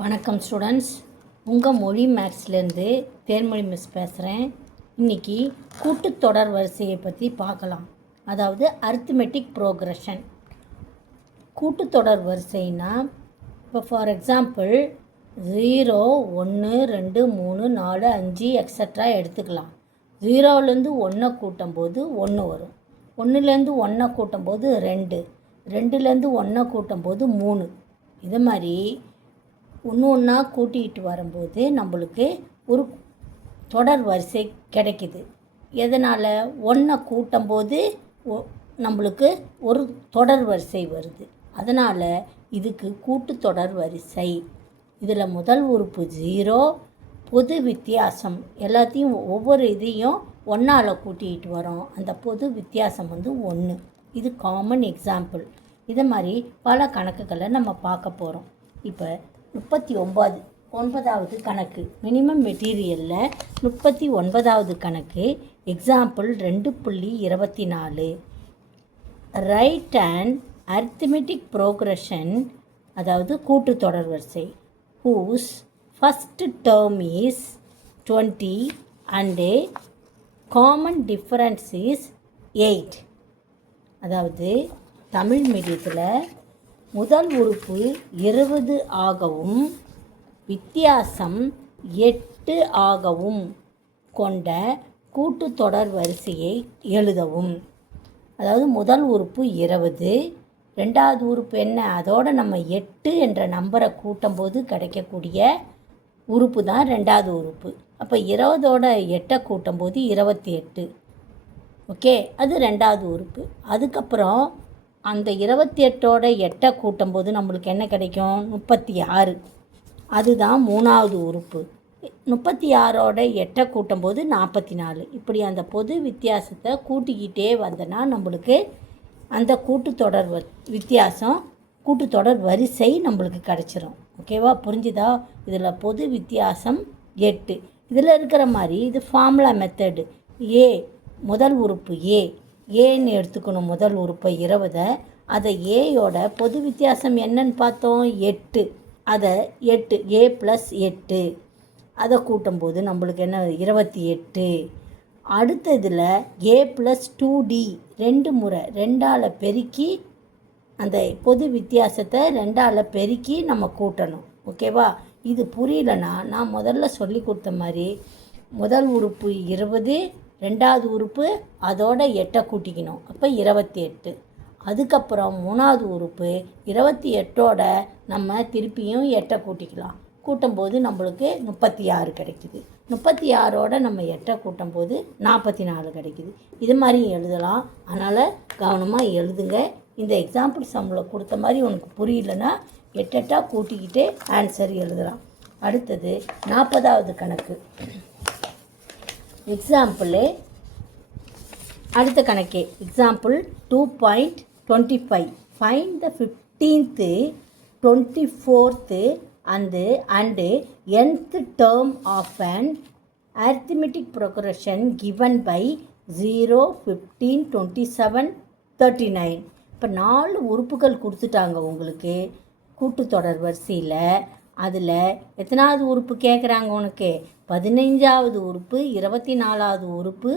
வணக்கம் ஸ்டூடெண்ட்ஸ், உங்கள் மொழி மேக்ஸ்லேருந்து தேன்மொழி மிஸ் பேசுகிறேன். இன்றைக்கி கூட்டுத்தொடர் வரிசையை பற்றி பார்க்கலாம். அதாவது அரித்மெட்டிக் ப்ரோக்ரஷன். கூட்டுத்தொடர் வரிசைனா இப்போ ஃபார் எக்ஸாம்பிள் 0, 1, 2, 3, 4, 5 எக்ஸட்ரா எடுத்துக்கலாம். 0லேருந்து 1 கூட்டும்போது 1 வரும். 1லேருந்து 1 கூட்டும்போது 2, 2லேருந்து 1 கூட்டும்போது 3. இது மாதிரி ஒன்று ஒன்றா கூட்டிகிட்டு வரும்போது நம்மளுக்கு ஒரு தொடர் வரிசை கிடைக்கிது. எதனால்? 1 கூட்டும்போது நம்மளுக்கு ஒரு தொடர் வரிசை வருது. அதனால் இதுக்கு கூட்டுத்தொடர் வரிசை. இதில் முதல் உறுப்பு 0, பொது வித்தியாசம் எல்லாத்தையும் ஒவ்வொரு இதையும் 1ஆல் கூட்டிகிட்டு வரோம். அந்த பொது வித்தியாசம் 1. இது காமன் எக்ஸாம்பிள். இதை மாதிரி பல கணக்குகளை நம்ம பார்க்க போகிறோம். இப்போ 39வது கணக்கு, மினிமம் மெட்டீரியலில் 39வது கணக்கு, example 2.24. Right and arithmetic progression, அதாவது கூட்டுத்தொடர் வரிசை, whose first term is 20 and a common difference is 8. அதாவது தமிழ் மீடியத்தில் முதல் உறுப்பு 20 ஆகவும் வித்தியாசம் 8 ஆகவும் கொண்ட கூட்டுத்தொடர் வரிசையை எழுதவும். அதாவது முதல் உறுப்பு 20, ரெண்டாவது உறுப்பு என்ன? அதோடு நம்ம 8 என்ற நம்பரை கூட்டும்போது கிடைக்கக்கூடிய உறுப்பு தான் ரெண்டாவது உறுப்பு. அப்போ 20ஓட 8 கூட்டும்போது 28. ஓகே, அது ரெண்டாவது உறுப்பு. அதுக்கப்புறம் அந்த 28ஓட 8 கூட்டும்போது நம்மளுக்கு என்ன கிடைக்கும்? 36. அதுதான் மூணாவது உறுப்பு. 36ஓட 8 கூட்டும்போது 44. இப்படி அந்த பொது வித்தியாசத்தை கூட்டிக்கிட்டே வந்தனா நம்மளுக்கு அந்த கூட்டுத்தொடர் வித்தியாசம், கூட்டுத்தொடர் வரிசை நம்மளுக்கு கிடச்சிரும். ஓகேவா? புரிஞ்சுதா? இதில் பொது வித்தியாசம் 8. இதில் இருக்கிற மாதிரி இது ஃபார்முலா மெத்தடு. முதல் உறுப்பு ஏன்னு எடுத்துக்கணும். முதல் உறுப்பை 20, அதை ஏயோட பொது வித்தியாசம் என்னன்னு பார்த்தோம்? 8. அதை 8, a + 8, அதை கூட்டும்போது நம்மளுக்கு என்ன? 28. அடுத்த இதில் a + 2d 2 முறை 2ஆல் பெருக்கி அந்த பொது வித்தியாசத்தை 2ஆல் பெருக்கி நம்ம கூட்டணும். ஓகேவா? இது புரியலன்னா நான் முதல்ல சொல்லி கொடுத்த மாதிரி முதல் உறுப்பு 20, ரெண்டாவது உறுப்பு அதோட 8 கூட்டிக்கணும். அப்போ 28. அதுக்கப்புறம் மூணாவது உறுப்பு 28ஓட நம்ம திருப்பியும் 8 கூட்டிக்கலாம். கூட்டும்போது நம்மளுக்கு 36 கிடைக்குது. 36ஓட நம்ம 8 கூட்டும்போது 44 கிடைக்குது. இது மாதிரி எழுதலாம். அதனால் கவனமாக எழுதுங்க. இந்த எக்ஸாம்பிள் சம்மில் கொடுத்த மாதிரி உனக்கு புரியலன்னா 8 கூட்டிக்கிட்டே ஆன்சர் எழுதலாம். அடுத்தது 40வது கணக்கு, எக்ஸாம்பிள் அடுத்த கணக்கே, example 2.25. Find the 15th, 24th and nth term of an arithmetic progression given by 0, 15, 27, 39. இப்போ 4 உறுப்புகள் கொடுத்துட்டாங்க உங்களுக்கு கூட்டுத்தொடர் வரிசையில். அதில் எத்தனாவது உறுப்பு கேட்குறாங்க உனக்கு? 15வது உறுப்பு, 24வது உறுப்பு,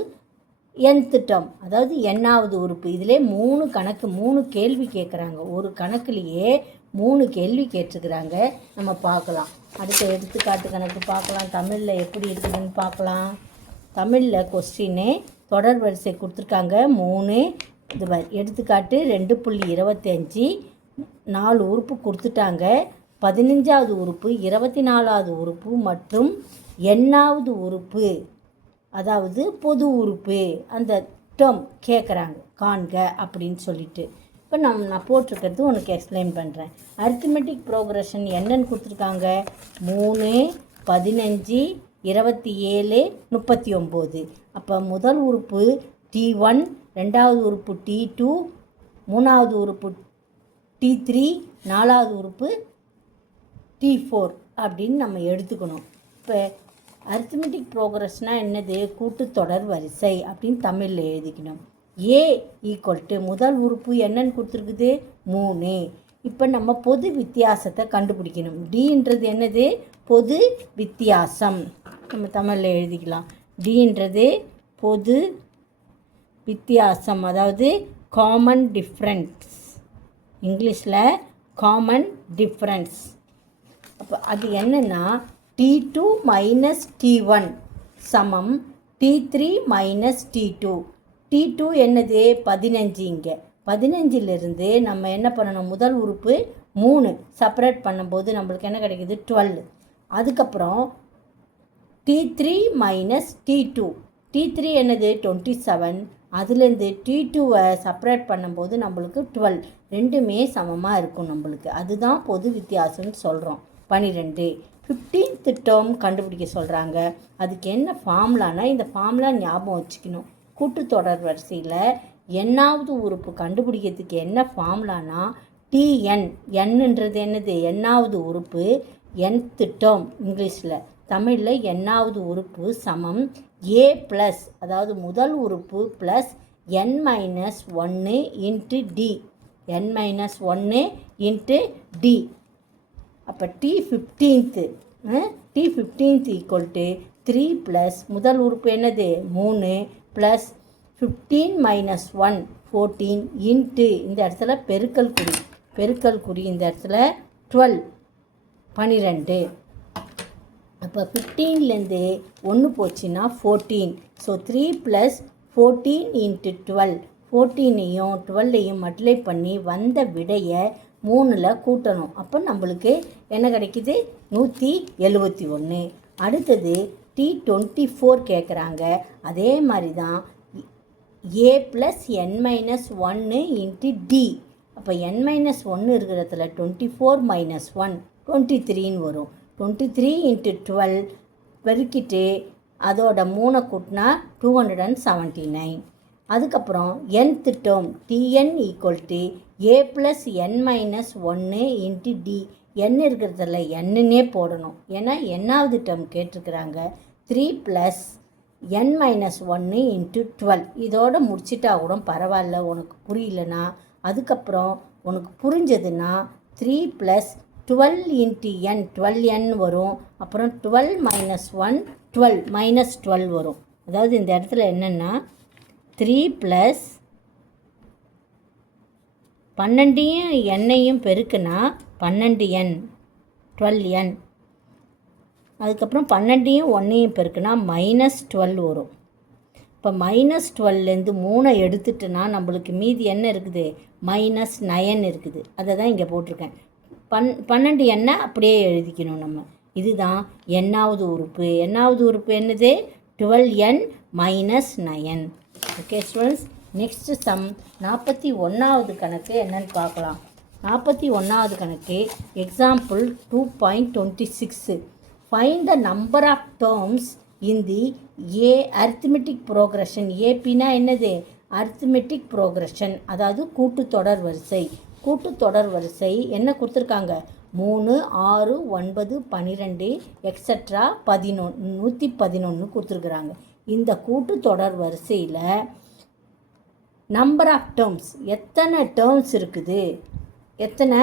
nth term, அதாவது எண்ணாவது உறுப்பு. இதிலே 3 கணக்கு, 3 கேள்வி கேட்குறாங்க. ஒரு கணக்குலேயே 3 கேள்வி கேட்டிருக்கிறாங்க. நம்ம பார்க்கலாம். அடுத்த எடுத்துக்காட்டு கணக்கு பார்க்கலாம். தமிழில் எப்படி இருக்குதுன்னு பார்க்கலாம். தமிழில் கொஸ்டினே தொடர் வரிசை கொடுத்துருக்காங்க 3. இது எடுத்துக்காட்டு 2.25. 4 உறுப்பு கொடுத்துட்டாங்க. 15வது உறுப்பு, 24வது உறுப்பு மற்றும் எண்ணாவது உறுப்பு, அதாவது பொது உறுப்பு, அந்த டேர்ம் கேட்குறாங்க காண்க அப்படின்னு சொல்லிட்டு. இப்போ நான் போட்டிருக்கிறது உனக்கு எக்ஸ்பிளைன் பண்ணுறேன். அரித்மெட்டிக் ப்ரோக்ரஷன் என்னன்னு கொடுத்துருக்காங்க? 3, 15, 27, 39. அப்போ முதல் உறுப்பு T1, ரெண்டாவது உறுப்பு T2, மூணாவது உறுப்பு T3, நாலாவது உறுப்பு T4 அப்படின்னு நம்ம எடுத்துக்கணும். இப்போ அரித்மெட்டிக் ப்ரோக்ரஸ்னால் என்னது? கூட்டுத்தொடர் வரிசை அப்படின்னு தமிழில் எழுதிக்கணும். A = முதல் உறுப்பு என்னன்னு கொடுத்துருக்குது? 3. இப்போ நம்ம பொது வித்தியாசத்தை கண்டுபிடிக்கணும். டின்றது என்னது? பொது வித்தியாசம். நம்ம தமிழில் எழுதிக்கலாம். டின்றது பொது வித்தியாசம், அதாவது காமன் டிஃப்ரென்ஸ். இங்கிலீஷில் காமன் டிஃப்ரென்ஸ். அப்போ அது என்னென்னா T2 மைனஸ் T1 சமம் T3 மைனஸ் T2. T2 என்னது? 15. இங்கே 15லிருந்து நம்ம என்ன பண்ணணும்? முதல் உறுப்பு 3 செப்பரேட் பண்ணும்போது நம்மளுக்கு என்ன கிடைக்குது? 12. அதுக்கப்புறம் T3 மைனஸ் T2. T3 என்னது? 27. அதுலேருந்து T2வை செப்பரேட் பண்ணும்போது நம்மளுக்கு 12. ரெண்டுமே சமமாக இருக்கும் நம்மளுக்கு. அதுதான் பொது வித்தியாசம்னு சொல்கிறோம். 12. 15th டேர்ம் கண்டுபிடிக்க சொல்கிறாங்க. அதுக்கு என்ன ஃபார்முலானா, இந்த ஃபார்முலா ஞாபகம் வச்சுக்கணும். கூட்டுத்தொடர் வரிசையில் எண்ணாவது உறுப்பு கண்டுபிடிக்கிறதுக்கு என்ன ஃபார்முலானா TN. என்னன்றது என்னது? எண்ணாவது உறுப்பு. nth டேர்ம் இங்கிலீஷில். தமிழில் எண்ணாவது உறுப்பு சமம் A ப்ளஸ், அதாவது முதல் உறுப்பு plus n minus 1 into D. n minus 1 into D. அப்போ T15th ஈக்குவல் டு 3 ப்ளஸ் முதல் உறுப்பு என்னது? 3 ப்ளஸ் 15 மைனஸ் 1 14 இன்ட்டு இந்த இடத்துல பெருக்கல் குறி இந்த இடத்துல 12 12. அப்போ 15லேருந்து 1 போச்சுன்னா 14. So 3 plus 14 into 12. 14ஐயும் 12ஐயும் மல்டிப்ளை பண்ணி வந்த விடையை 3ல் கூட்டணும். அப்போ நம்மளுக்கு என்ன கிடைக்குது? 171. அடுத்தது T24 கேட்குறாங்க. அதே மாதிரி தான் A plus n minus 1 into D. அப்போ n மைனஸ் 1 இருக்கிறதுல 24 மைனஸ் 1 23ன்னு வரும். 23 இன்ட்டு 12 பெருக்கிட்டு அதோட 3 கூட்டினா 279. அதுக்கப்புறம் nth term TN equal to A plus n minus 1 into D. n இருக்கிறதுல என்னன்னே போடணும், ஏன்னா என்னாவது டேர்ம் கேட்டிருக்கிறாங்க. 3 ப்ளஸ் n மைனஸ் 1 இன்ட்டு 12. இதோடு முடிச்சிட்டா கூட பரவாயில்ல, உனக்கு புரியலனா. அதுக்கப்புறம் உனக்கு புரிஞ்சதுன்னா 3 ப்ளஸ் 12 இன்ட்டு n 12n வரும். அப்புறம் 12 மைனஸ் 1 12 மைனஸ் 12 வரும். அதாவது இந்த இடத்துல என்னென்னா 3 ப்ளஸ் 12ஐயும் எண்ணையும் பெருக்குனா 12n 12n. அதுக்கப்புறம் 12ஐயும் 1ஐயும் பெருக்குனா மைனஸ் 12 வரும். இப்போ மைனஸ் 12லேருந்து 3 எடுத்துட்டுனா நம்மளுக்கு மீதி என்ன இருக்குது? மைனஸ் 9 இருக்குது. அதை தான் இங்கே போட்டிருக்கேன். 12 என்ன அப்படியே எழுதிக்கணும் நம்ம. இதுதான் எண்ணாவது உறுப்பு. எண்ணாவது உறுப்பு என்னது? 12n minus 9. Okay students, next sum 41வது கணக்கு என்னன்னு பார்க்கலாம். 41வது கணக்கு example 2.26. Find the number of terms in the A arithmetic progression. ஏபினா என்னது? அரித்மெட்டிக் ப்ரோக்ரஷன், அதாவது கூட்டுத்தொடர் வரிசை. கூட்டுத்தொடர் வரிசை என்ன கொடுத்துருக்காங்க? 3 6 9 12 எக்ஸட்ரா 111 கொடுத்துருக்குறாங்க. இந்த கூட்டுத்தொடர் வரிசையில் நம்பர் ஆஃப் டேர்ம்ஸ், எத்தனை டேர்ம்ஸ் இருக்குது? எத்தனை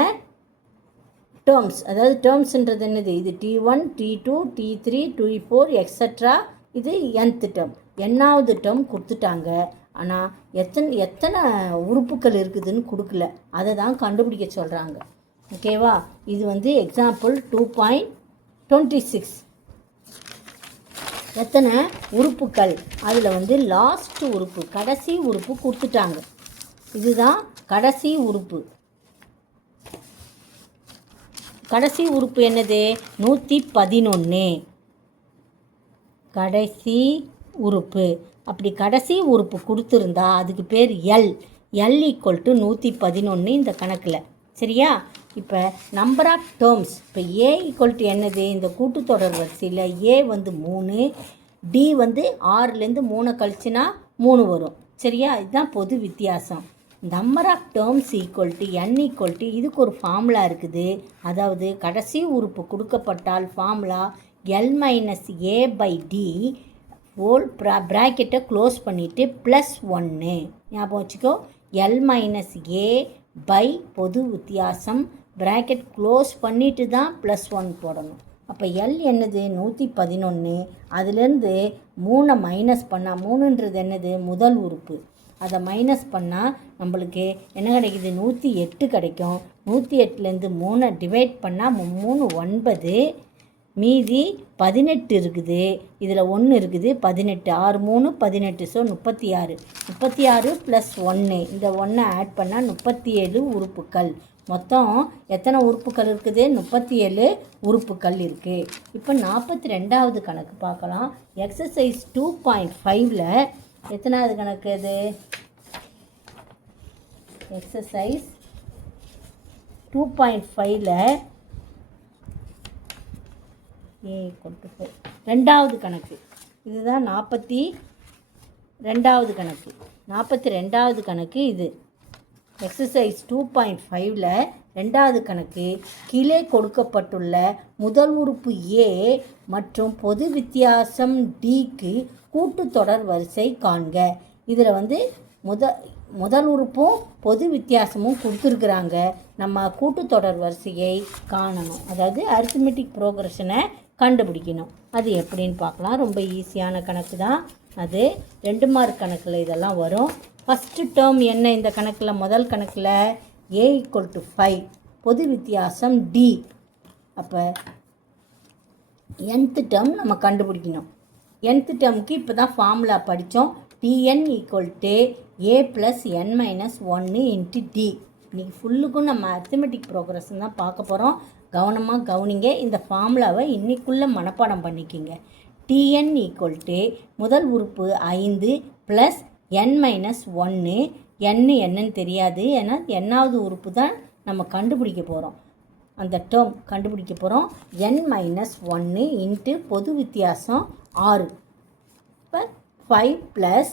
டேர்ம்ஸ், அதாவது டேர்ம்ஸ்ன்றது என்னது? இது T1 T2 T3 T4 extra. இது nth டேர்ம். எண்ணாவது டேர்ம் கொடுத்துட்டாங்க. ஆனால் எத்தனை உறுப்புகள் இருக்குதுன்னு கொடுக்கல. அதை தான் கண்டுபிடிக்க சொல்கிறாங்க. ஓகேவா? இது வந்து எக்ஸாம்பிள் 2.26. எத்தனை உறுப்புகள்? அதில் வந்து லாஸ்ட் உறுப்பு, கடைசி உறுப்பு கொடுத்துட்டாங்க. இதுதான் கடைசி உறுப்பு. கடைசி உறுப்பு என்னது? 111. கடைசி உறுப்பு. அப்படி கடைசி உறுப்பு கொடுத்துருந்தா அதுக்கு பேர் L. L ஈக்குவல் டு 111 இந்த கணக்கில். சரியா? இப்போ நம்பர் ஆஃப் டேர்ம்ஸ், இப்போ ஏ ஈக்குவல் டு என்னது? இந்த கூட்டுத்தொடர் வரிசையில் ஏ வந்து 3, டி வந்து 6லேருந்து 3 கழிச்சுனா 3 வரும். சரியா? இதுதான் பொது வித்தியாசம். Number of terms equal to n equal to, இதுக்கு ஒரு ஃபார்முலா இருக்குது. அதாவது கடைசி உறுப்பு கொடுக்கப்பட்டால் formula L minus A by D whole ப்ராக்கெட்டை க்ளோஸ் பண்ணிவிட்டு +1. ஞாபகம் வச்சுக்கோ. L மைனஸ் ஏ பை பொது வித்தியாசம் ப்ராக்கெட் க்ளோஸ் பண்ணிட்டு தான் +1 போடணும். அப்போ எல் என்னது 111. அதுலேருந்து 3 மைனஸ் பண்ணால் 3ன்றது என்னது முதல் உறுப்பு. அதை மைனஸ் பண்ணால் நம்மளுக்கு என்ன கிடைக்குது 108 கிடைக்கும். 108லேருந்து 3 டிவைட் பண்ணால் 3 9, மீதி 18 இருக்குது. இதில் 1 இருக்குது 18, 6 3 18. ஸோ 36. 36 + 1, இந்த 1 ஆட் பண்ணால் 37 உறுப்புக்கள். மொத்தம் எத்தனை உறுப்புக்கள் இருக்குது? 37 உறுப்புக்கள் இருக்குது. இப்போ 42வது கணக்கு பார்க்கலாம். எக்ஸசைஸ் 2.5ல் எத்தனாவது கணக்கு அது? எக்ஸசைஸ் 2.5ல் ரெண்டாவது கணக்கு. இதுதான் 42வது கணக்கு. 42வது கணக்கு இது. எக்ஸசைஸ் 2.5ல் ரெண்டாவது கணக்கு. கீழே கொடுக்கப்பட்டுள்ள முதல் உறுப்பு ஏ மற்றும் பொது வித்தியாசம் டிக்கு கூட்டுத்தொடர் வரிசை காண்க. இதில் வந்து முதல் உறுப்பும் பொது வித்தியாசமும் கொடுத்துருக்குறாங்க. நம்ம கூட்டுத்தொடர் வரிசையை காணணும், அதாவது அரித்மெட்டிக் ப்ரோக்ரஷனை கண்டுபிடிக்கணும். அது எப்படின்னு பார்க்கலாம். ரொம்ப ஈஸியான கணக்கு தான் அது. 2 மார்க் கணக்கில் இதெல்லாம் வரும். ஃபஸ்ட்டு டேர்ம் என்ன இந்த கணக்கில்? முதல் கணக்கில் a = 5, பொது வித்தியாசம் d. அப்போ nth டேர்ம் நம்ம கண்டுபிடிக்கணும். nth டேர்முக்கு இப்போ தான் ஃபார்முலா படித்தோம். Tn = a + n - 1 × d. இன்றைக்கி ஃபுல்லுக்கும் நம்ம அரித்மெட்டிக் ப்ரோக்ரஷன் தான் பார்க்க போகிறோம். கவனமாக கவனிங்க. இந்த ஃபார்முலாவை இன்னைக்குள்ளே மனப்பாடம் பண்ணிக்கிங்க. Tn = முதல் உறுப்பு 5 + n - 1. என்னன்னு தெரியாது, ஏன்னா என்னாவது உறுப்பு தான் நம்ம கண்டுபிடிக்க போகிறோம். அந்த டேர்ம் கண்டுபிடிக்க போகிறோம். n - 1 × பொது வித்தியாசம் 6. இப்போ 5 +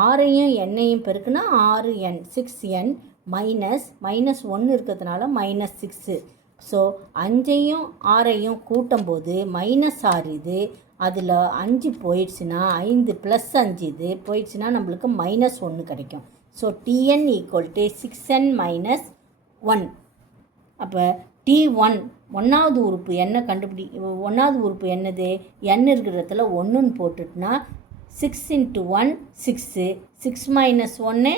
6ஐயும் n-ஐயும் பெருக்குனா 6n, 6n -1 இருக்கிறதுனால -6. ஸோ 5ஐயும் 6ஐயும் கூட்டும்போது -6 இது. அதில் 5 போயிடுச்சுன்னா 5 + 5 இது போயிடுச்சுன்னா நம்மளுக்கு -1 கிடைக்கும். So Tn = 6n - 1. அப்போ T1 ஒன்றாவது உறுப்பு என்ன ஒன்றாவது உறுப்பு என்னது? n இருக்கிற இடத்துல 1ன்னு போட்டுட்டுனா 6 × 1 6, 6 - 1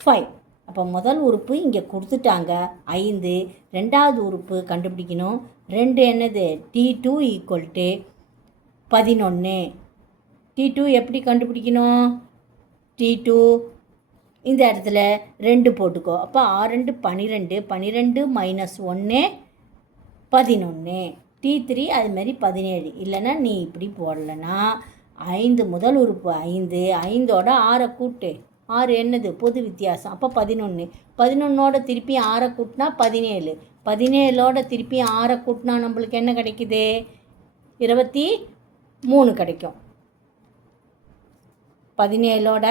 5. அப்போ முதல் உறுப்பு இங்கே கொடுத்துட்டாங்க 5. ரெண்டாவது உறுப்பு கண்டுபிடிக்கணும். 2 என்னது? T2 = 11. T2 எப்படி கண்டுபிடிக்கணும்? T2 இந்த இடத்துல 2 போட்டுக்கோ. அப்போ 6 2 12, 12 - 1 11. T3 அதுமாரி 17. இல்லைன்னா நீ இப்படி போடலைன்னா 5 முதல் உறுப்பு 5, 5ஓட 6 கூட்டு. 6 என்னது? பொது வித்தியாசம். அப்போ 11. 11ஓட திருப்பி 6 கூட்டினா 17. 17ஓட திருப்பி 6 கூட்டினா நம்மளுக்கு என்ன கிடைக்குது? 23 கிடைக்கும். 17ஓட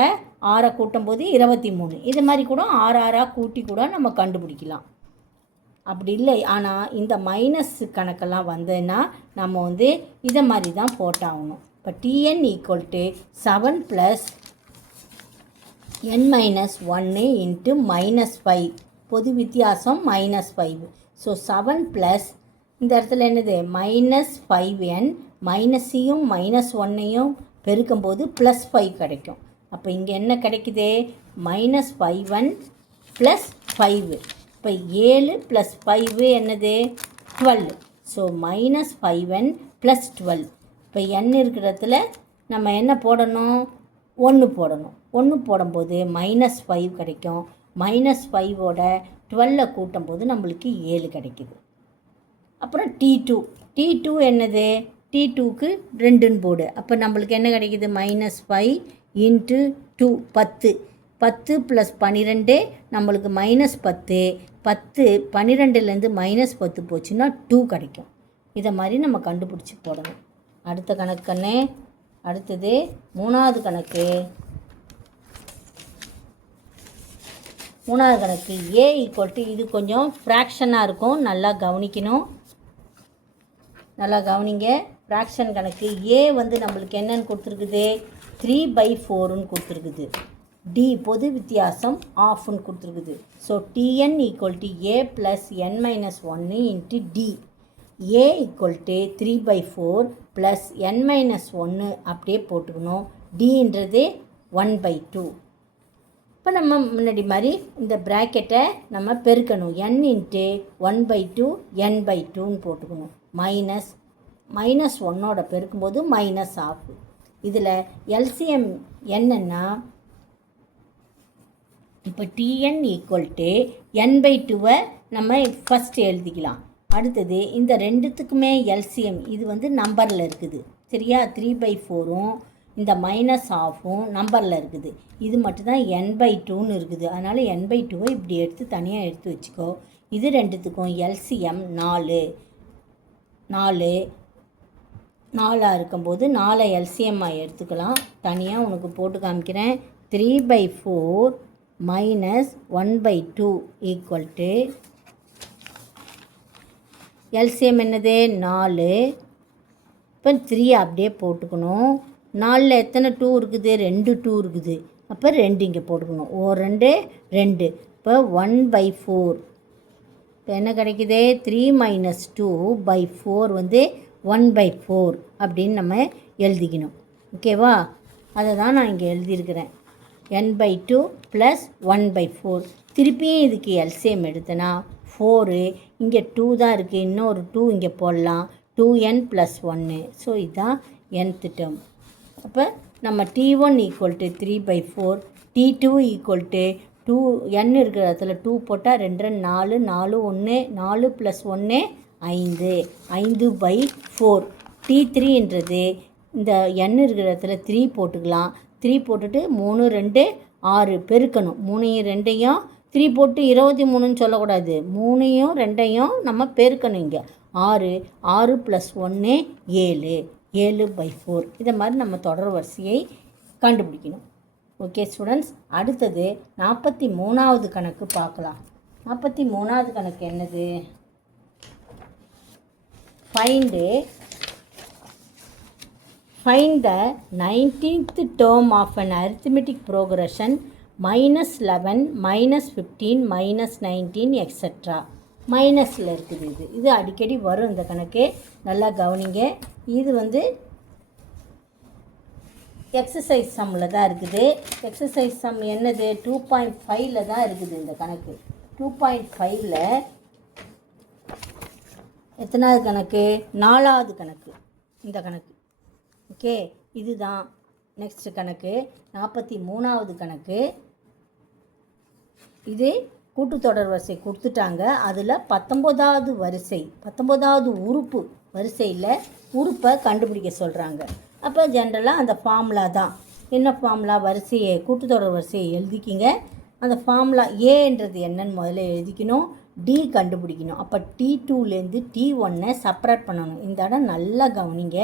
6 கூட்டும்போது 23. இது மாதிரி கூட 6 6 கூட்டி கூட நம்ம கண்டுபிடிக்கலாம். அப்படி இல்லை, ஆனால் இந்த மைனஸ் கணக்கெல்லாம் வந்ததுன்னா நம்ம வந்து இதை மாதிரி தான் போட்டாகணும். இப்போ Tn = 7 + n - 1 × -5. பொது வித்தியாசம் -5. ஸோ 7 + இந்த இடத்துல என்னது? -5n மைனஸையும் -1ஐயும் பெருக்கும்போது +5 கிடைக்கும். அப்போ இங்கே என்ன கிடைக்குது? -5n + 5. இப்போ 7 + 5 என்னது? 12. So -5n + 12. இப்போ n இருக்கிற இடத்துல நம்ம என்ன போடணும்? 1 போடணும். 1 போடும்போது -5 கிடைக்கும். -5ஓட 12 கூட்டும்போது நம்மளுக்கு 7 கிடைக்குது. அப்புறம் T2 என்னது? T2க்கு 2ன்னு போடு. அப்போ நம்மளுக்கு என்ன கிடைக்குது? -5 × 2 10. 10 + 12 நம்மளுக்கு -10. 10 12லேருந்து -10 போச்சுன்னா 2 கிடைக்கும். இதை மாதிரி நம்ம கண்டுபிடிச்சி போடணும். அடுத்த கணக்குன்னே அடுத்தது 3வது கணக்கு. 3வது கணக்கு a = இது கொஞ்சம் ஃப்ராக்ஷனாக இருக்கும், நல்லா கவனிக்கணும். நல்லா கவனிங்க. ஃப்ராக்ஷன் கணக்கு. a வந்து நம்மளுக்கு என்னன்னு கொடுத்துருக்குது? 3/4ன்னு கொடுத்துருக்குது. டி பொது வித்தியாசம் ஆஃப்னு கொடுத்துருக்குது. So T N equal to A plus N minus ஒன்று into D. A equal to 3/4 plus N minus ஒன்று அப்படியே போட்டுக்கணும். டின்றது 1/2. இப்போ நம்ம முன்னாடி மாதிரி இந்த ப்ராக்கெட்டை நம்ம பெருக்கணும். n இன்ட்டு 1/2 n/2ன்னு போட்டுக்கணும். மைனஸ் ஒன்னோட பெருக்கும்போது மைனஸ் ஆஃப். இதில் எல்சிஎம் என்னன்னா இப்போ டிஎன் ஈக்குவல் டு n/2 நம்ம ஃபஸ்ட்டு எழுதிக்கலாம். அடுத்தது இந்த ரெண்டுத்துக்குமே எல்சிஎம் இது வந்து நம்பரில் இருக்குது சரியா. 3/4ம் இந்த மைனஸ் ஆஃபும் நம்பரில் இருக்குது. இது மட்டும்தான் n/2ன்னு இருக்குது. அதனால் n/2 இப்படி எடுத்து தனியாக எடுத்து வச்சுக்கோ. இது ரெண்டுத்துக்கும் எல்சிஎம் 4 இருக்கும்போது 4 எல்சிஎம்மாக எடுத்துக்கலாம். தனியாக உனக்கு போட்டு காமிக்கிறேன். 3/4 மைனஸ் 1/2 ஈக்குவல் டு எல்சிஎம் என்னது 4. இப்போ 3 அப்படியே போட்டுக்கணும். 4ல் எத்தனை 2 இருக்குது? 2 2 இருக்குது. அப்போ 2 இங்கே போட்டுக்கணும். 2 2. இப்போ 1/4. இப்போ என்ன கிடைக்குது? 3 மைனஸ் 2/4 வந்து 1/4 அப்படின்னு நம்ம எழுதிக்கணும். ஓகேவா? அதை தான் நான் இங்கே எழுதியிருக்கிறேன். n/2 plus 1/4. திருப்பியும் இதுக்கு எல்சிஎம் எடுத்தனா 4. இங்கே 2 தான் இருக்குது. இன்னொரு 2 இங்கே போடலாம். 2n + 1. ஸோ இதுதான் nth டேர்ம். அப்போ நம்ம t1 equal to 3/4, t2 equal to 2n இருக்கிற இடத்துல 2 போட்டால் 2 4 4 1 4 + 1 5 5/4. t3ன்றது இந்த n இருக்கிற இடத்துல 3 போட்டுக்கலாம். 3 போட்டுட்டு 3 2 6 பெருக்கணும். 3யும் 2யும் 3 போட்டு 23ன்னு சொல்லக்கூடாது. 3யும் 2யும் நம்ம பெருக்கணும். இங்கே 6 6 + 1 7 7/4. இதை மாதிரி நம்ம தொடர் வரிசையை கண்டுபிடிக்கணும். ஓகே ஸ்டூடெண்ட்ஸ், அடுத்தது 43வது கணக்கு பார்க்கலாம். 43வது கணக்கு என்னது? Find the 19th term of an arithmetic progression -11, -15, -19 etc. மைனஸில் இருக்குது. இது அடிக்கடி வரும் இந்த கணக்கு. நல்லா கவனிங்க. இது வந்து எக்ஸசைஸ் சம்மில் தான் இருக்குது. எக்ஸசைஸ் சம் என்னது? 2.5ல் தான் இருக்குது இந்த கணக்கு. 2.5ல் எத்தனாவது கணக்கு? 4வது கணக்கு இந்த கணக்கு. ஓகே, இதுதான் நெக்ஸ்ட் கணக்கு. 43வது கணக்கு. இது கூட்டுத்தொடர் வரிசை கொடுத்துட்டாங்க. அதில் 19வது வரிசை 19வது உறுப்பு வரிசையில் உறுப்பை கண்டுபிடிக்க சொல்கிறாங்க. அப்போ ஜென்ரலாக அந்த ஃபார்முலா தான். என்ன ஃபார்முலா? வரிசையை கூட்டுத்தொடர் வரிசையை எழுதிக்கிங்க. அந்த ஃபார்முலா ஏன்றது என்னன்னு முதல்ல எழுதிக்கணும். டி கண்டுபிடிக்கணும். அப்போ T2லேருந்து T1 செப்பரேட் பண்ணணும். இந்த இடம் நல்லா கவனிங்க.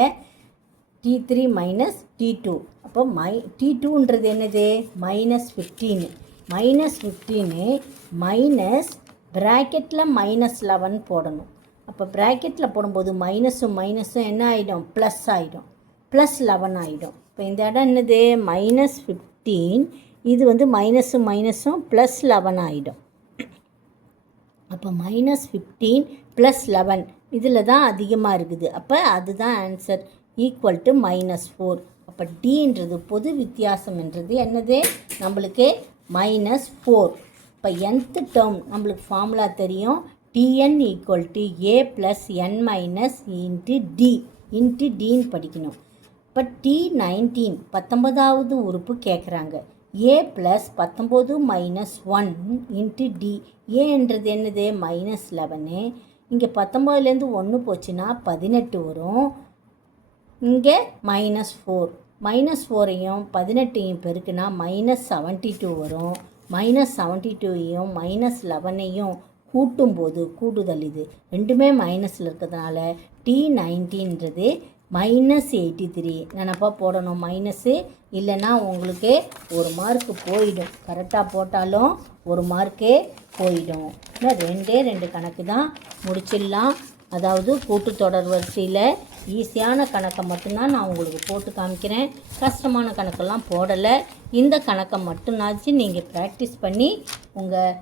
T3 minus T2. அப்போ T2ன்றது என்னது? -15. -15 மைனஸ் ப்ராக்கெட்டில் -11 போடணும். அப்போ ப்ராக்கெட்டில் போடும்போது மைனஸும் என்ன ஆகிடும்? ப்ளஸ் ஆகிடும். +11 ஆகிடும். இப்போ இந்த இடம் என்னது? -15. இது வந்து மைனஸும் +11 ஆகிடும். அப்போ -15 +11 இதில் தான் அதிகமாக இருக்குது. அப்போ அதுதான் ஆன்சர். Equal to -4. அப்போ டின்றது பொது வித்தியாசம்ன்றது என்னது? நம்மளுக்கு -4. இப்போ nth டேர்ம் நம்மளுக்கு ஃபார்முலா தெரியும். Tn equal to A + n - D into டின்னு படிக்கணும். இப்போ T19 19வது உறுப்பு கேட்குறாங்க. A + 19 - 1 into D. ஏன்றது என்னது? -11. இங்கே 19லேருந்து 1 போச்சுன்னா 18 வரும். இங்கே -4. -4ஐயும் 18ஐயும் பெருக்குனா -72 வரும். -72ஐயும் -11ஐயும் கூட்டும்போது கூடுதல் இது ரெண்டுமே மைனஸில் இருக்கிறதுனால T19ன்றது -83. நினப்பா போடணும் மைனஸு. இல்லைன்னா உங்களுக்கு 1 மார்க்கு போயிடும். கரெக்டாக போட்டாலும் 1 மார்க்கே போயிடும். இன்னும் 2 கணக்கு தான் முடிச்சிடலாம். அதாவது கூட்டுத்தொடர் வரிசையில் ஈஸியான கணக்கை மட்டும்தான் நான் உங்களுக்கு போட்டு காமிக்கிறேன். கஷ்டமான கணக்கெல்லாம் போடலை. இந்த கணக்கை மட்டும்னாச்சு நீங்கள் ப்ராக்டிஸ் பண்ணி உங்கள்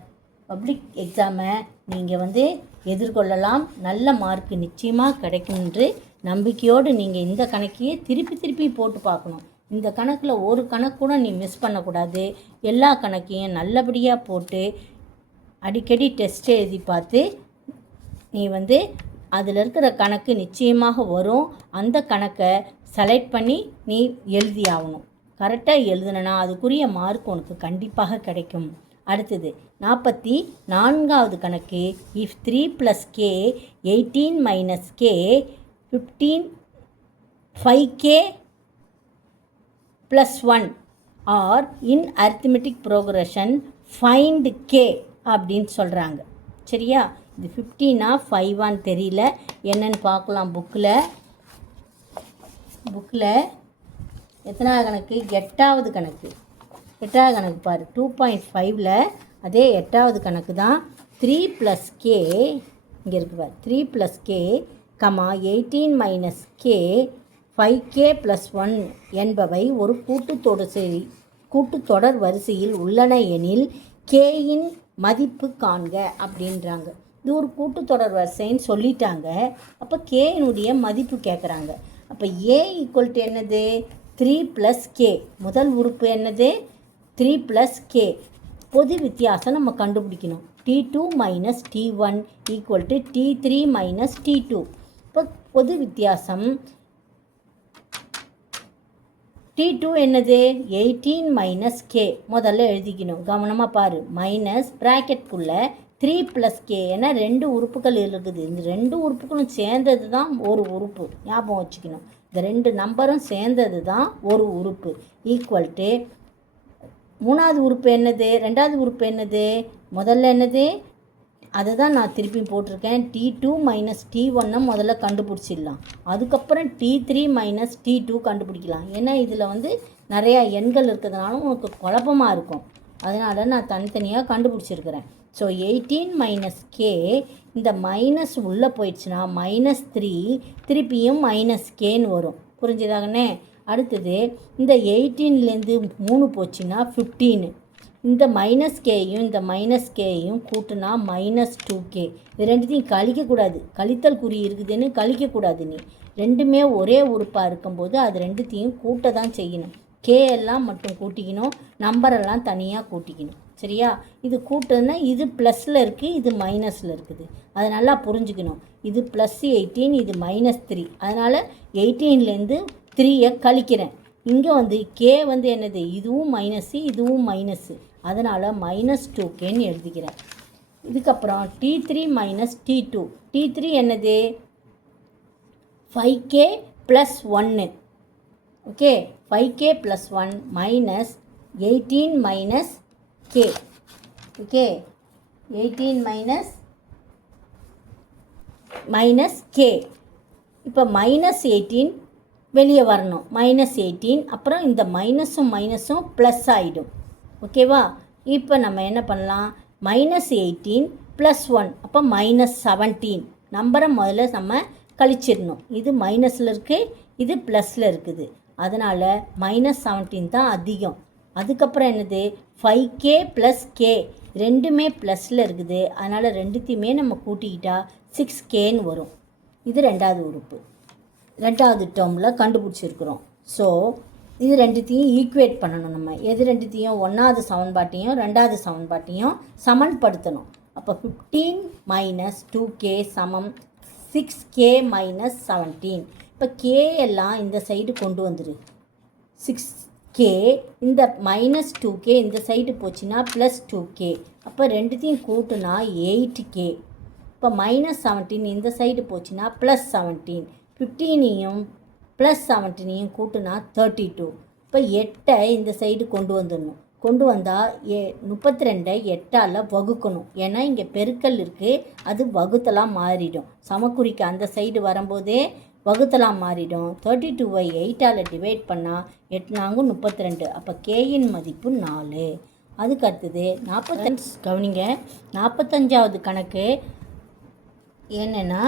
பப்ளிக் எக்ஸாமை நீங்கள் எதிர்கொள்ளலாம். நல்ல மார்க் நிச்சயமாக கிடைக்கும் என்று நம்பிக்கையோடு நீங்கள் இந்த கணக்கையே திருப்பி போட்டு பார்க்கணும். இந்த கணக்கில் ஒரு கணக்கு கூட நீ மிஸ் பண்ணக்கூடாது. எல்லா கணக்கையும் நல்லபடியாக போட்டு அடிக்கடி டெஸ்ட் எழுதி பார்த்து நீ அதில் இருக்கிற கணக்கு நிச்சயமாக வரும். அந்த கணக்கை செலக்ட் பண்ணி நீ எழுதி ஆகணும். கரெக்டாக எழுதுனா அதுக்குரிய மார்க் உனக்கு கண்டிப்பாக கிடைக்கும். அடுத்தது 44வது கணக்கு. If 3 + k 18 - k 15 5k + 1 R in arithmetic progression find k அப்படின்னு சொல்கிறாங்க. சரியா? இது 15ஆ 5ஆன்னு தெரியல, என்னன்னு பார்க்கலாம். புக்கில் எத்தனாவது கணக்கு? 8வது கணக்கு. 8வது கணக்கு பாரு. 2.5ல் அதே 8வது கணக்கு தான். 3 + k இங்கே இருக்கு பாரு. 3 + k 18 - k 5k + 1 என்பவை ஒரு கூட்டுத்தொடர் வரிசையில் உள்ளன எனில் கேயின் மதிப்பு காண்க அப்படின்றாங்க. இது ஒரு கூட்டுத்தொடர் வரிசைன்னு சொல்லிட்டாங்க. அப்போ கேயினுடைய மதிப்பு கேட்குறாங்க. அப்போ ஏ ஈக்குவல் டு என்னது? 3 + k. முதல் உறுப்பு என்னது? 3 + k. பொது வித்தியாசம் நம்ம கண்டுபிடிக்கணும். T2 - T1 = T3 - T2. இப்போ பொது வித்தியாசம் T2 என்னது? 18 - k. முதல்ல எழுதிக்கணும். கவனமாக பாரு. மைனஸ் ப்ராக்கெட்குள்ளே 3 + k. ஏன்னா 2 உறுப்புகள் இருக்குது. இந்த 2 உறுப்புகளும் சேர்ந்தது தான் ஒரு உறுப்பு. ஞாபகம் வச்சுக்கணும். இந்த 2 நம்பரும் சேர்ந்தது தான் ஒரு உறுப்பு. ஈக்குவல் டு 3வது உறுப்பு என்னது? 2வது உறுப்பு என்னது? முதல்ல என்னது? அதை தான் நான் திருப்பி போட்டிருக்கேன். T2 - T1 முதல்ல கண்டுபிடிச்சிடலாம். அதுக்கப்புறம் T3 - T2 கண்டுபிடிக்கலாம். ஏன்னா இதில் நிறையா எண்கள் இருக்கிறதுனால உனக்கு குழப்பமாக இருக்கும். அதனால் நான் தனித்தனியாக கண்டுபிடிச்சிருக்கிறேன். ஸோ 18 - k இந்த மைனஸ் உள்ளே போயிடுச்சுன்னா -3 திருப்பியும் -kன்னு வரும். புரிஞ்சுதாங்கண்ணே? அடுத்தது இந்த 18லேருந்து 3 போச்சுன்னா 15. இந்த -kயும் இந்த -kயும் கூட்டுனா -2k. இது ரெண்டுத்தையும் கழிக்கக்கூடாது. கழித்தல் குறி இருக்குதுன்னு கழிக்கக்கூடாது. நீ ரெண்டுமே ஒரே உறுப்பாக இருக்கும்போது அது ரெண்டுத்தையும் கூட்ட தான் செய்யணும். k எல்லாம் மட்டும் கூட்டிக்கணும், நம்பரெல்லாம் தனியாக கூட்டிக்கணும். சரியா? இது கூட்டுன்னா இது ப்ளஸில் இருக்குது, இது மைனஸில் இருக்குது. அதை நல்லா புரிஞ்சுக்கணும். இது +18, இது -3. அதனால் 18லேருந்து 3யை கழிக்கிறேன். இங்கே k என்னது? இதுவும் மைனஸு, இதுவும் மைனஸு. அதனால் -2kன்னு எழுதிக்கிறேன். இதுக்கப்புறம் T3 - T2. T3 என்னது? 5k + 1. Okay, 5k + 1 -18 - k. Okay, 18 - k. இப்போ -18 வெளியே வரணும். -18 அப்புறம் இந்த மைனஸும் ப்ளஸ் ஆகிடும். ஓகேவா? இப்போ நம்ம என்ன பண்ணலாம்? -18 + 1 அப்போ -17. நம்பரை முதல்ல நம்ம கழிச்சிடணும். இது மைனஸில் இருக்குது, இது ப்ளஸில் இருக்குது. அதனால் -17 தான் அதிகம். அதுக்கப்புறம் என்னது? 5k + k. ரெண்டுமே ப்ளஸில் இருக்குது. அதனால் ரெண்டுத்தையுமே நம்ம கூட்டிக்கிட்டா 6kன்னு வரும். இது 2வது உறுப்பு. 2வது டேர்மில் கண்டுபிடிச்சிருக்கிறோம். ஸோ இது ரெண்டுத்தையும் ஈக்குவேட் பண்ணணும். நம்ம எது ரெண்டுத்தையும்? 1வது சமன்பாட்டையும் 2வது சமன்பாட்டையும் சமன்படுத்தணும். அப்போ 15 - 2k = 6k - 17. இப்போ k எல்லாம் இந்த சைடு கொண்டு வந்துடு. 6k இந்த -2k இந்த சைடு போச்சுன்னா +2k. அப்போ ரெண்டுத்தையும் கூட்டுனா 8k. இப்போ -17 இந்த சைடு போச்சுன்னா +17. 15ஐயும் +17ஐயும் கூட்டுனா 32. இப்போ 8ஐ இந்த சைடு கொண்டு வந்துடணும். கொண்டு வந்தால் 32ஐ 8ஆல் வகுக்கணும். ஏன்னா இங்கே பெருக்கல் இருக்குது, அது வகுத்தலாம் மாறிடும். சமக்குறிக்கு அந்த சைடு வரும்போதே வகுத்தலாம் மாறிடும். 32ஐ 8ஆல் டிவைட் பண்ணால் 8 - 32. அப்போ கேயின் மதிப்பு 4. அதுக்கு அடுத்தது 45. கவனிங்க, 45வது கணக்கு என்னென்னா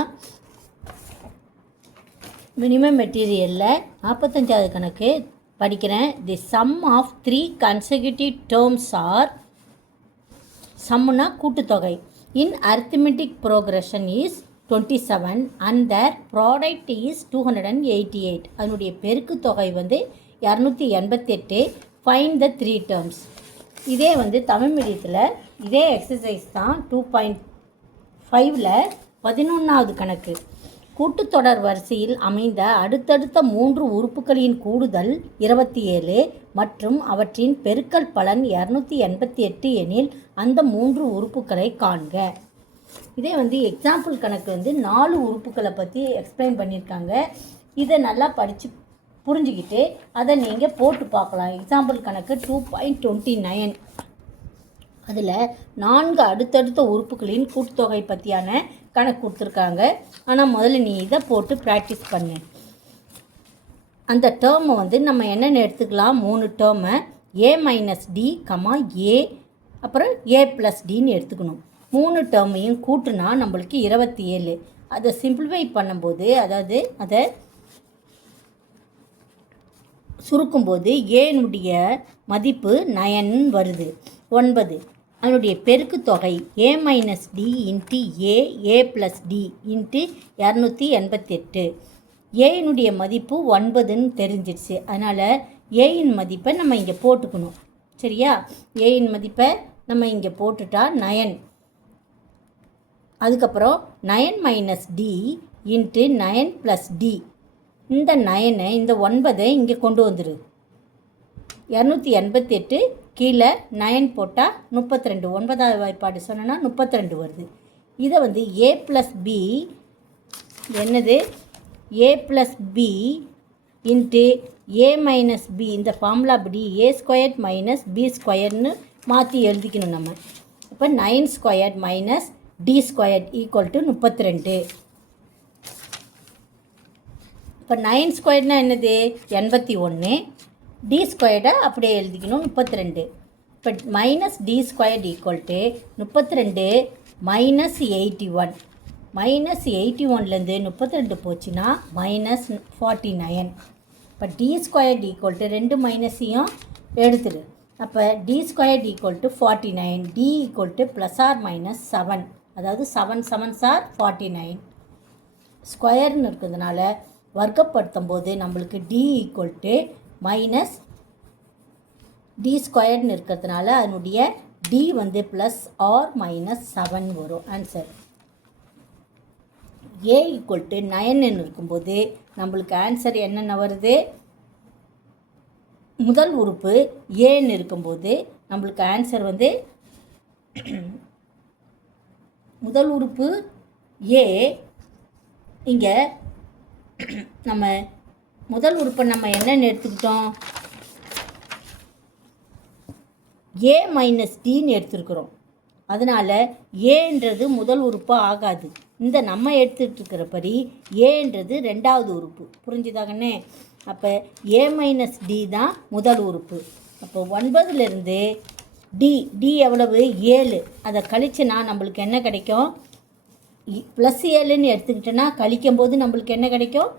மினிமம் மெட்டீரியலில் 45வது கணக்கு படிக்கிறேன். The sum of 3 consecutive terms are சம்முனா கூட்டுத்தொகை in arithmetic progression is 27 and their product is 288. அதனுடைய பெருக்கு தொகை வந்து 288. Find the 3 terms. இதே வந்து தமிழ் மீடியத்தில் இதே எக்ஸசைஸ் தான் 2.5ல் 11வது கணக்கு. கூட்டுத்தொடர் வரிசையில் அமைந்த அடுத்தடுத்த 3 உறுப்புகளின் கூடுதல் 27 மற்றும் அவற்றின் பெருக்கல் பலன் 288 எனில் அந்த 3 உறுப்புகளை காண்க. இதே வந்து எக்ஸாம்பிள் கணக்கு வந்து 4 உறுப்புகளை பற்றி எக்ஸ்பிளைன் பண்ணியிருக்காங்க. இதை நல்லா படித்து புரிஞ்சுக்கிட்டு அதை நீங்கள் போட்டு பார்க்கலாம். எக்ஸாம்பிள் கணக்கு 2.29 அதில் 4 அடுத்தடுத்த உறுப்புகளின் கூட்டுத்தொகை பற்றியான கணக்கு கொடுத்துருக்காங்க. ஆனால் முதல்ல நீ இதை போட்டு ப்ராக்டிஸ் பண்ணு. அந்த டேர்மை வந்து நம்ம என்னென்னு எடுத்துக்கலாம், 3 டேர்மை a-d, a அப்புறம் a+dன்னு எடுத்துக்கணும். 3 டேர்மையும் கூட்டுனா நம்மளுக்கு 27. அதை சிம்பிளிஃபை பண்ணும்போது, அதாவது அதை சுருக்கும்போது ஏனுடைய மதிப்பு 9 வருது. 9 அதனுடைய பெருக்கு தொகை a-d இன்ட்டு a+d இன்ட்டு 288. ஏனுடைய மதிப்பு 9ன்னு தெரிஞ்சிடுச்சு. அதனால் ஏயின் மதிப்பை நம்ம இங்கே போட்டுக்கணும். சரியா? ஏயின் மதிப்பை நம்ம இங்கே போட்டுட்டா 9. அதுக்கப்புறம் 9 - d இன்ட்டு 9 + d. இந்த 9 இந்த 9 இங்கே கொண்டு வந்துடு. 288 கீழே 9 போட்டால் 32. 9வது வாய்ப்பாடு சொன்னோன்னா 32 வருது. இதை வந்து a+b என்னது, a+b இன்ட்டு a-b இந்த ஃபார்முலா படி a² - b² மாற்றி எழுதிக்கணும் நம்ம. இப்போ 9² - d² = 32. இப்போ 9² என்னது, 81. d² அப்படியே எழுதிக்கணும், 32. இப்போ -d² = 32 - 81. -81லேருந்து 32 போச்சுன்னா -49. இப்போ d² = 2 மைனஸையும் எடுத்துடு. அப்போ d² = 49. d = ±7. அதாவது 7 7s are 49. ஸ்கொயர்னு இருக்கிறதுனால வர்க்கப்படுத்தும் போது நம்மளுக்கு d = -d² இருக்கிறதுனால அதனுடைய d வந்து +or-7 வரும் ஆன்சர். a = 9 இருக்கும்போது நம்மளுக்கு ஆன்சர் என்னென்ன வருது, முதல் உறுப்பு ஏன்னு இருக்கும்போது நம்மளுக்கு ஆன்சர் வந்து முதல் உறுப்பு ஏ. இங்கே நம்ம முதல் உறுப்பை நம்ம என்னென்னு எடுத்துக்கிட்டோம், a - dன்னு எடுத்துருக்குறோம். அதனால் ஏன்றது முதல் உறுப்பு ஆகாது. இந்த நம்ம எடுத்துகிட்டு இருக்கிறபடி ஏன்றது 2வது உறுப்பு. புரிஞ்சுதாங்கண்ணே? அப்போ a - d தான் முதல் உறுப்பு. அப்போ 9லேருந்து d எவ்வளவு, 7. அதை கழிச்சுனா நம்மளுக்கு என்ன கிடைக்கும், +7ன்னு எடுத்துக்கிட்டோன்னா கழிக்கும்போது நம்மளுக்கு என்ன கிடைக்கும்,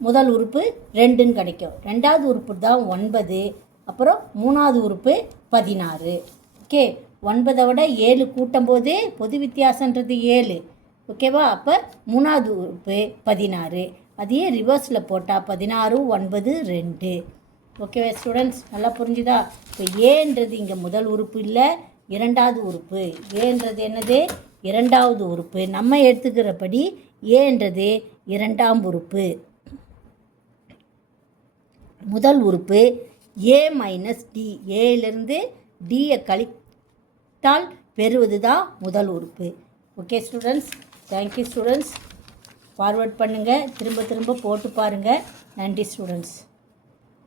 முதல் உறுப்பு 2ன்னு கிடைக்கும். 2வது உறுப்பு தான் 9. அப்புறம் 3வது உறுப்பு 16. ஓகே, 9ஐ விட 7 கூட்டும்போது பொது வித்தியாசன்றது 7. ஓகேவா? அப்போ 3வது உறுப்பு 16. அதையே ரிவர்ஸில் போட்டால் 16 9 2. ஓகேவா ஸ்டூடெண்ட்ஸ்? நல்லா புரிஞ்சுதா? இப்போ ஏன்றது இங்கே முதல் உறுப்பு இல்லை, 2வது உறுப்பு. ஏன்றது என்னது, 2வது உறுப்பு. நம்ம எடுத்துக்கிறபடி ஏன்றது 2ஆம் உறுப்பு. முதல் உறுப்பு a - d. ஏலேருந்து டியை கழித்தால் பெறுவது தான் முதல் உறுப்பு. Okay students, thank you students. Forward பண்ணுங்கள், திரும்ப திரும்ப போட்டு பாருங்கள். நன்றி ஸ்டூடெண்ட்ஸ்.